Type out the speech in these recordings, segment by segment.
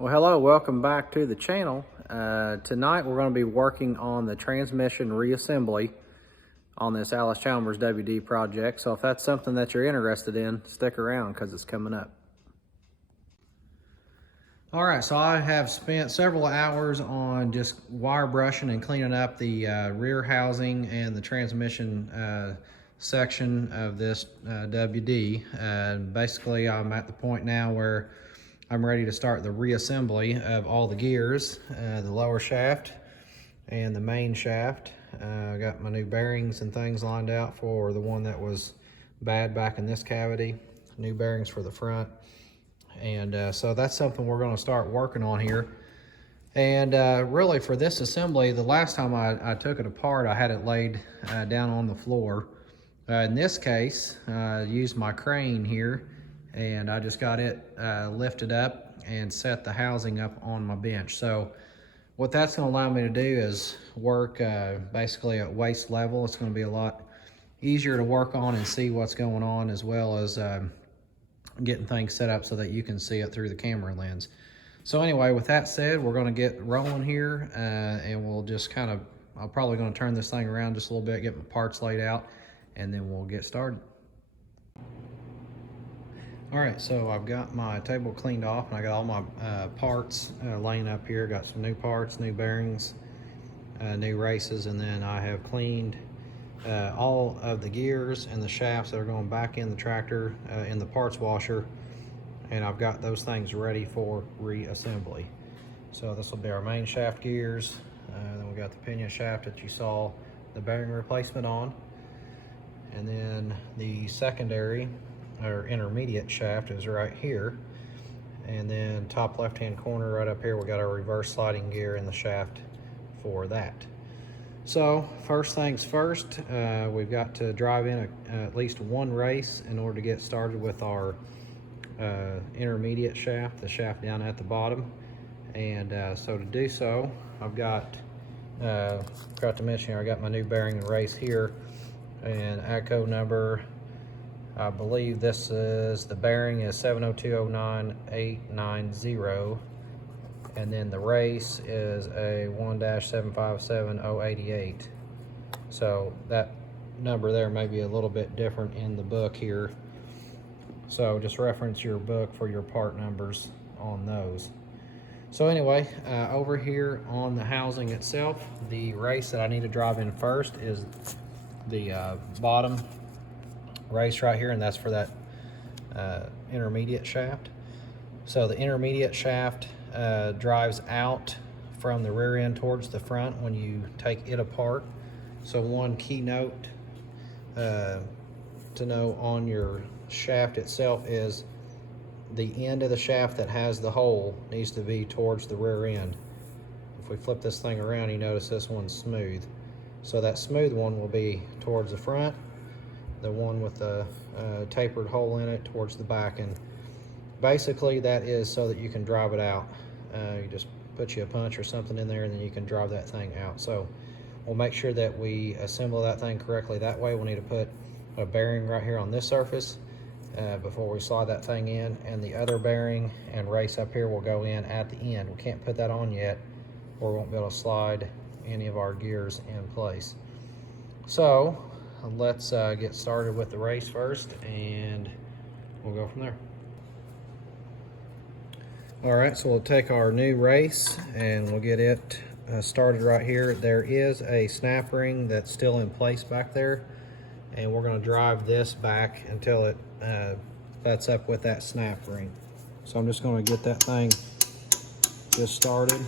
Well, hello, welcome back to the channel. Tonight we're going to be working on the transmission reassembly on this Allis Chalmers WD project. So if that's something that you're interested in, stick around because it's coming up. All right, so I have spent several hours on just wire brushing and cleaning up the rear housing and the transmission section of this WD. Basically, I'm at the point now where I'm ready to start the reassembly of all the gears, the lower shaft and the main shaft. I got my new bearings and things lined out for the one that was bad back in this cavity, new bearings for the front. And so that's something we're going to start working on here. And really for this assembly, the last time I took it apart, I had it laid down on the floor. In this case, I used my crane here, and I just got it lifted up and set the housing up on my bench. So what that's going to allow me to do is work basically at waist level. It's going to be a lot easier to work on and see what's going on, as well as getting things set up so that you can see it through the camera lens. So anyway, with that said, we're going to get rolling here, and we'll just I'm probably going to turn this thing around just a little bit, get my parts laid out, and then we'll get started. All right, so I've got my table cleaned off, and I got all my parts laying up here. Got some new parts, new bearings, new races, and then I have cleaned all of the gears and the shafts that are going back in the tractor in the parts washer, and I've got those things ready for reassembly. So this will be our main shaft gears, then we got the pinion shaft that you saw the bearing replacement on, and then the secondary or intermediate shaft is right here, and then top left hand corner right up here we got our reverse sliding gear in the shaft for that. So first things first, we've got to drive in at least one race in order to get started with our intermediate shaft, the shaft down at the bottom. And so to do so, I've got, forgot to mention here, I got my new bearing and race here, and ATCO number, I believe this is, the bearing is 70209-890, and then the race is a 1-757088. So that number there may be a little bit different in the book here. So just reference your book for your part numbers on those. So anyway, over here on the housing itself, the race that I need to drive in first is the bottom race right here, and that's for that intermediate shaft. So the intermediate shaft drives out from the rear end towards the front when you take it apart. So one key note to know on your shaft itself is the end of the shaft that has the hole needs to be towards the rear end. If we flip this thing around, you notice this one's smooth. So that smooth one will be towards the front, the one with the tapered hole in it towards the back, and basically that is so that you can drive it out. You just put you a punch or something in there, and then you can drive that thing out. So we'll make sure that we assemble that thing correctly that way. We'll need to put a bearing right here on this surface before we slide that thing in, and the other bearing and race up here will go in at the end. We can't put that on yet, or we won't be able to slide any of our gears in place. So let's get started with the race first, and we'll go from there. All right, so we'll take our new race and we'll get it started right here. There is a snap ring that's still in place back there, and we're going to drive this back until it butts up with that snap ring. So I'm just going to get that thing just started.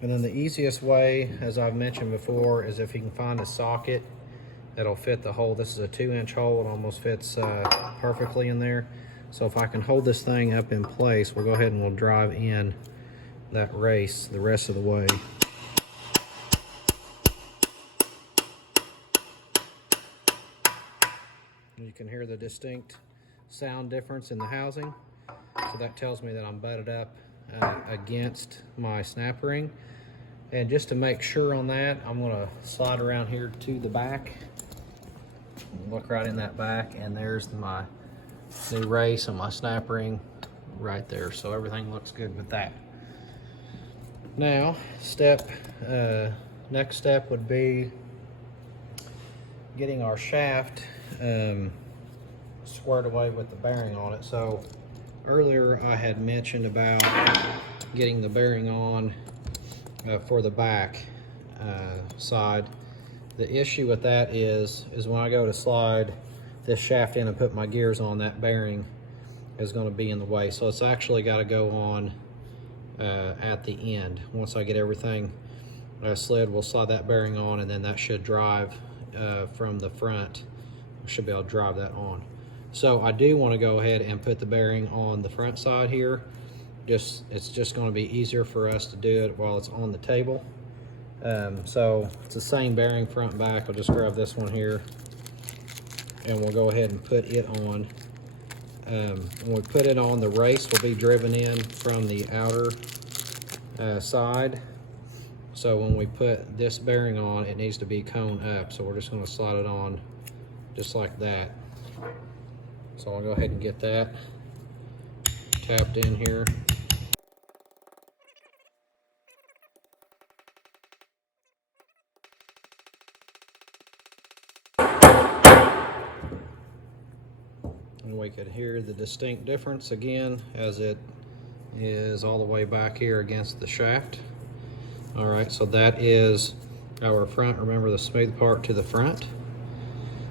And then the easiest way, as I've mentioned before, is if you can find a socket that'll fit the hole. This is a 2-inch hole. It almost fits perfectly in there. So if I can hold this thing up in place, we'll go ahead and we'll drive in that race the rest of the way. You can hear the distinct sound difference in the housing. So that tells me that I'm butted up against my snap ring. And just to make sure on that, I'm gonna slide around here to the back. Look right in that back, and there's my new race and my snap ring right there. So everything looks good with that. Now, next step would be getting our shaft squared away with the bearing on it. So earlier I had mentioned about getting the bearing on for the back side. The issue with that is when I go to slide this shaft in and put my gears on, that bearing is going to be in the way. So it's actually got to go on at the end. Once I get everything slid, we'll slide that bearing on, and then that should drive from the front. We should be able to drive that on. So I do want to go ahead and put the bearing on the front side here. It's just going to be easier for us to do it while it's on the table. So it's the same bearing front and back. I'll just grab this one here and we'll go ahead and put it on. When we put it on, the race will be driven in from the outer side. So when we put this bearing on, it needs to be cone up. So we're just going to slide it on just like that. So I'll go ahead and get that tapped in here. And we could hear the distinct difference again as it is all the way back here against the shaft. All right, so that is our front. Remember the smooth part to the front.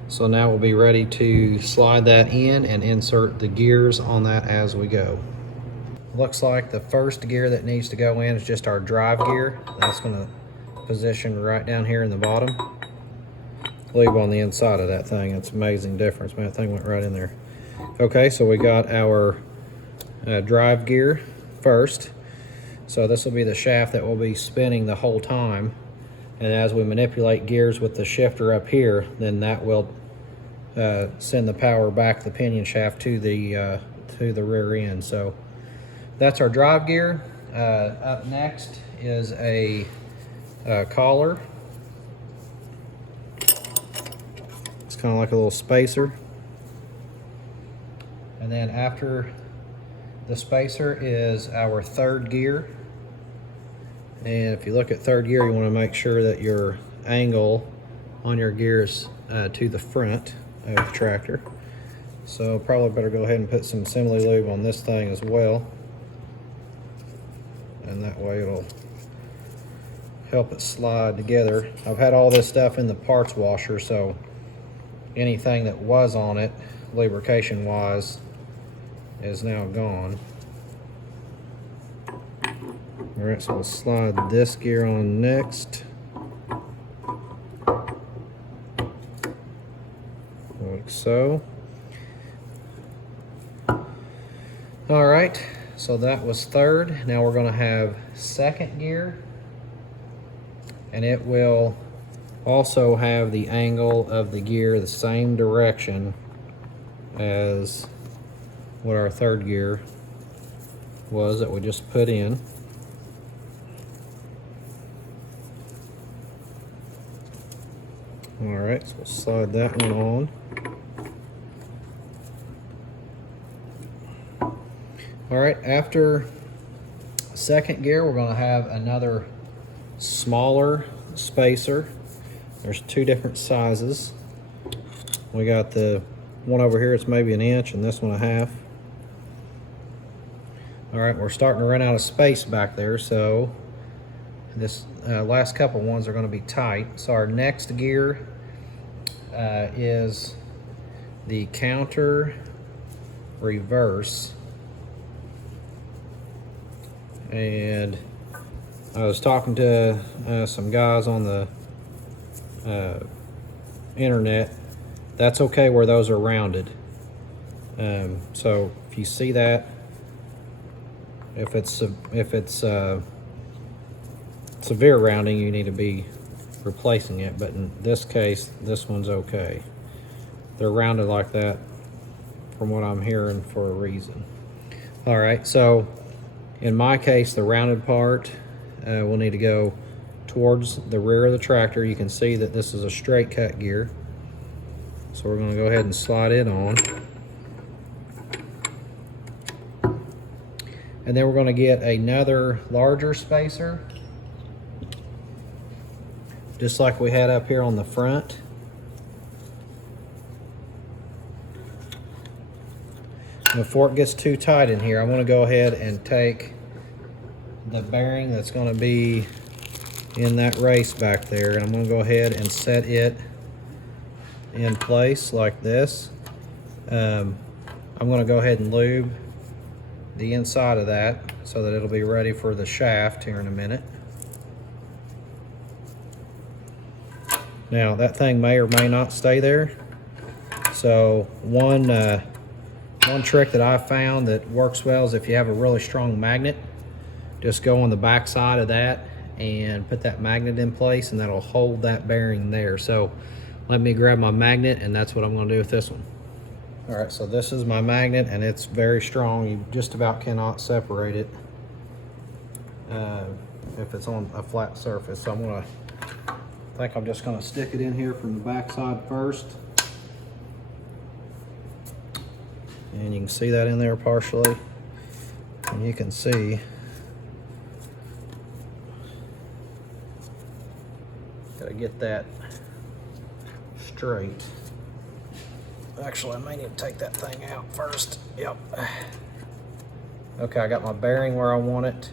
So now we'll be ready to slide that in and insert the gears on that as we go. Looks like the first gear that needs to go in is just our drive gear. That's going to position right down here in the bottom. Leave on the inside of that thing. It's amazing difference, man. That thing went right in there. Okay, so we got our drive gear first. So this will be the shaft that will be spinning the whole time. And as we manipulate gears with the shifter up here, then that will send the power back the pinion shaft to the rear end. So that's our drive gear. Up next is a collar. It's kind of like a little spacer. And then after the spacer is our third gear. And if you look at third gear, you want to make sure that your angle on your gear is to the front of the tractor. So probably better go ahead and put some assembly lube on this thing as well. And that way it'll help it slide together. I've had all this stuff in the parts washer, so anything that was on it, lubrication wise, is now gone. All right, so we'll slide this gear on next. Like so. All right, so that was third. Now we're going to have second gear, and it will also have the angle of the gear the same direction as what our third gear was that we just put in. All right, so we'll slide that one on. All right, after second gear, we're going to have another smaller spacer. There's two different sizes. We got the one over here, it's maybe 1 inch, and this one 1/2. All right, we're starting to run out of space back there, so this last couple ones are going to be tight. So our next gear is the counter reverse. And I was talking to some guys on the internet. That's okay where those are rounded. So if you see that, if it's severe rounding, you need to be replacing it. But in this case, this one's okay. They're rounded like that, from what I'm hearing, for a reason. All right, so in my case, the rounded part will need to go towards the rear of the tractor. You can see that this is a straight cut gear. So we're going to go ahead and slide it on. And then we're going to get another larger spacer, just like we had up here on the front. And before it gets too tight in here, I want to go ahead and take the bearing that's going to be in that race back there, and I'm going to go ahead and set it in place like this. I'm going to go ahead and lube the inside of that so that it'll be ready for the shaft here in a minute. Now that thing may or may not stay there. So one trick that I've found that works well is if you have a really strong magnet, just go on the back side of that and put that magnet in place, and that'll hold that bearing there. So let me grab my magnet, and that's what I'm going to do with this one. All right, so this is my magnet, and it's very strong. You just about cannot separate it if it's on a flat surface. So I think I'm just going to stick it in here from the back side first. And you can see that in there partially. And you can see gotta get that straight. Actually, I may need to take that thing out first. Yep. Okay, I got my bearing where I want it.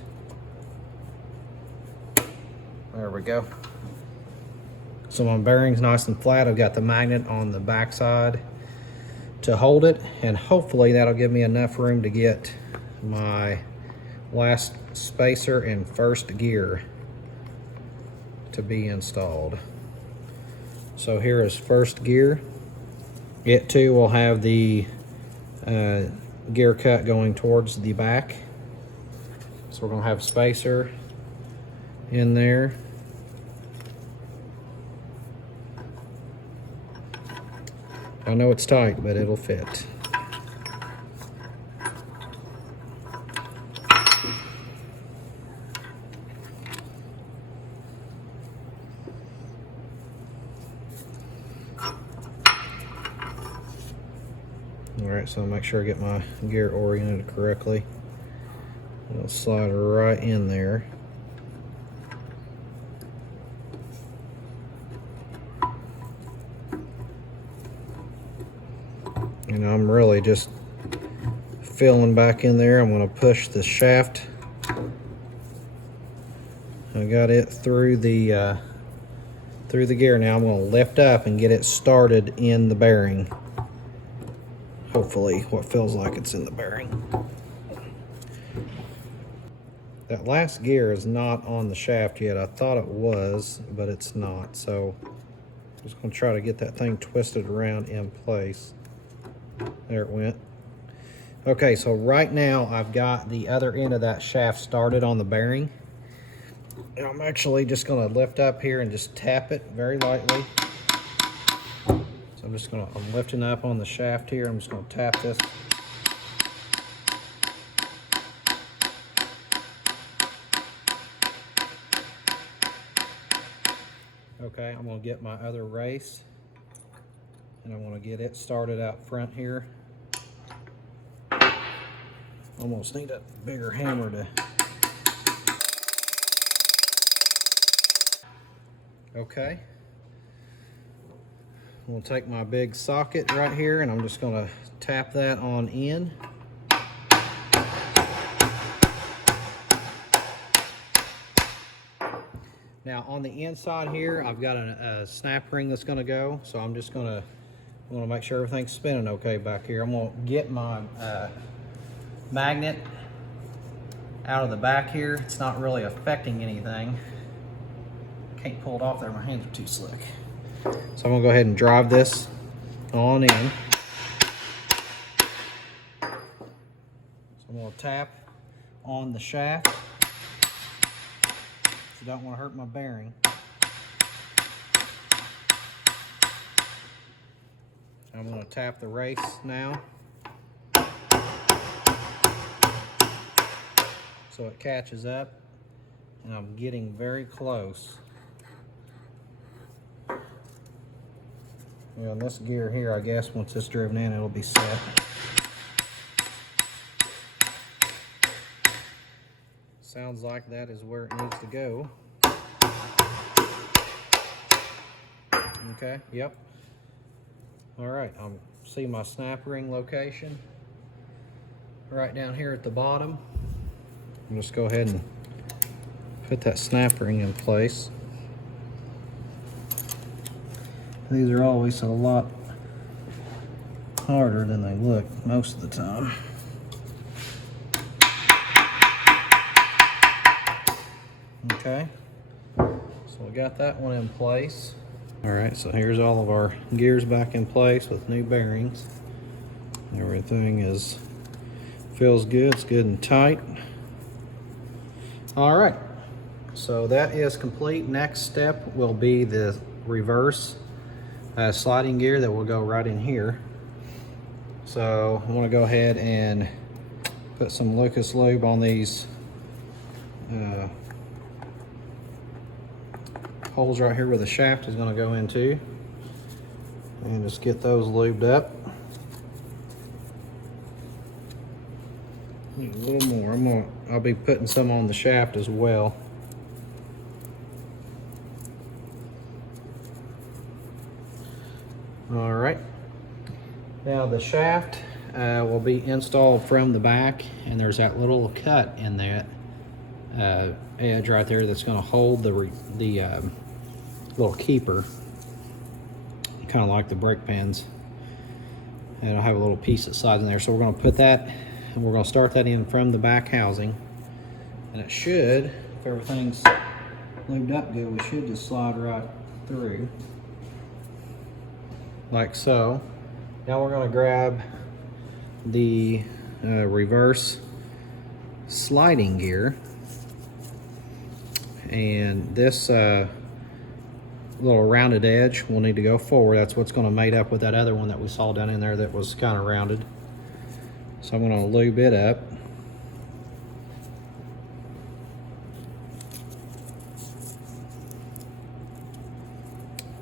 There we go. So my bearing's nice and flat. I've got the magnet on the back side to hold it, and hopefully that'll give me enough room to get my last spacer in first gear to be installed. So here is first gear. It too will have the gear cut going towards the back. So we're going to have a spacer in there. I know it's tight, but it'll fit. Alright, so make sure I get my gear oriented correctly. It'll slide right in there. And I'm really just filling back in there. I'm going to push the shaft. I got it through the gear. Now I'm going to lift up and get it started in the bearing. Hopefully what feels like it's in the bearing. That last gear is not on the shaft yet. I thought it was, but it's not. So I'm just going to try to get that thing twisted around in place. There it went. Okay, so right now I've got the other end of that shaft started on the bearing. And I'm actually just going to lift up here and just tap it very lightly. So I'm lifting up on the shaft here. I'm just going to tap this. Okay, I'm going to get my other race, and I want to get it started out front here. Almost need a bigger hammer to. Okay. I'm going to take my big socket right here, and I'm just going to tap that on in. Now on the inside here, I've got a snap ring that's going to go, so I'm just going to make sure everything's spinning okay back here. I'm going to get my magnet out of the back here. It's not really affecting anything. Can't pull it off there, my hands are too slick. So I'm going to go ahead and drive this on in. So I'm going to tap on the shaft. I don't want to hurt my bearing. I'm going to tap the race now, so it catches up, and I'm getting very close. You know, this gear here, I guess once it's driven in, it'll be set. Sounds like that is where it needs to go. Okay, yep. Alright, I'll see my snap ring location right down here at the bottom. I'll just go ahead and put that snap ring in place. These are always a lot harder than they look most of the time. Okay, so we got that one in place. Alright, so here's all of our gears back in place with new bearings. Everything feels good, it's good and tight. Alright, so that is complete. Next step will be the reverse sliding gear that will go right in here. So I want to go ahead and put some Lucas lube on these holes right here where the shaft is going to go into, and just get those lubed up. Need a little more. I'll be putting some on the shaft as well. All right. Now the shaft will be installed from the back, and there's that little cut in that edge right there that's going to hold the little keeper, kind of like the brake pins, and I'll have a little piece that slides in there. So we're going to put that, and we're going to start that in from the back housing, and it should, if everything's lubed up good, we should just slide right through like so. Now we're going to grab the reverse sliding gear, and this little rounded edge will need to go forward. That's what's going to mate up with that other one that we saw down in there that was kind of rounded. So I'm going to lube it up.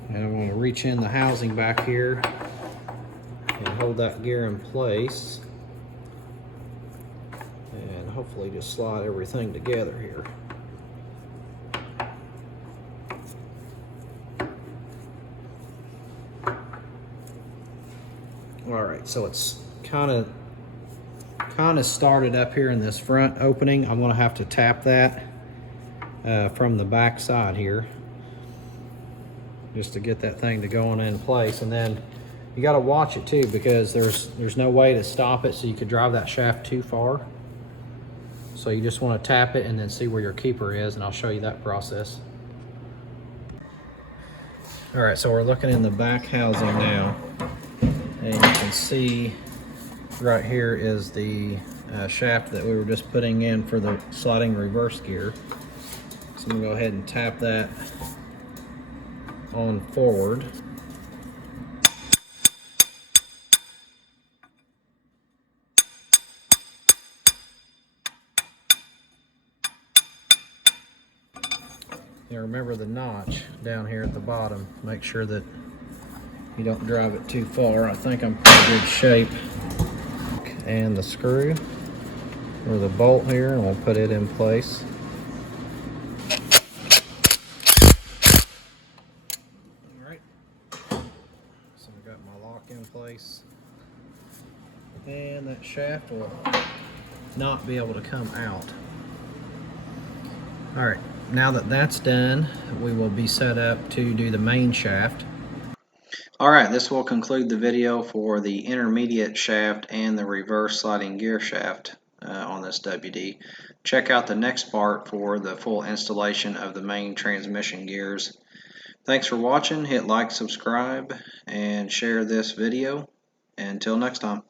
And I'm going to reach in the housing back here and hold that gear in place, and hopefully just slide everything together here. All right, so it's kind of started up here in this front opening. I'm going to have to tap that from the back side here, just to get that thing to go on in place. And then you got to watch it too, because there's no way to stop it so you could drive that shaft too far. So you just want to tap it and then see where your keeper is, and I'll show you that process. All right, so we're looking in the back housing now, and you can see right here is the shaft that we were just putting in for the sliding reverse gear. So I'm gonna go ahead and tap that on forward. Now remember the notch down here at the bottom. Make sure that you don't drive it too far. I think I'm pretty good shape. And the screw or the bolt here, and we'll put it in place. All right, so I've got my lock in place, and that shaft will not be able to come out. All right, now that that's done, we will be set up to do the main shaft. All right, this will conclude the video for the intermediate shaft and the reverse sliding gear shaft on this WD. Check out the next part for the full installation of the main transmission gears. Thanks for watching. Hit like, subscribe, and share this video. Until next time.